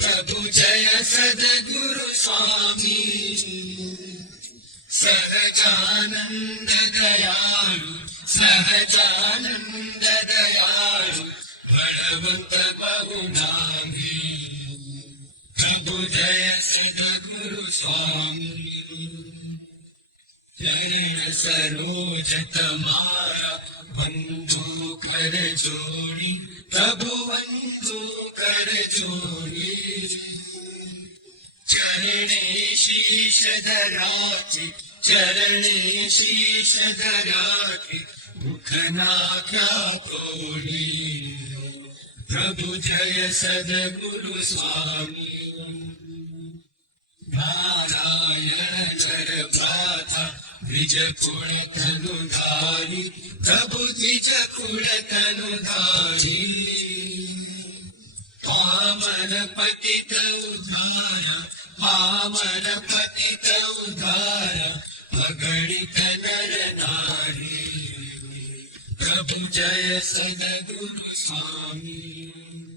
प्रभु जय सद्गुरु स्वामी सहजानंद दयालु सहजानंद दयालु बलवंत बहुनामी प्रभु जय सद्गुरु स्वामी चरण सरोज तमारा बंधु कर जोड़ी प्रभु बंधु कर जोड़ी चरणे शीश धराके चरणे शीश धराके मुखना क्या तोड़ी प्रभु जय सद्गुरु स्वामी नारायण भ्राता द्विज कुल तनुधारी प्रभु द्विज कुल तनुधारी पावन पतित उद्धारा पावन पतित उद्धारा अगणित नर नारी प्रभु जय सद्गुरु स्वामी।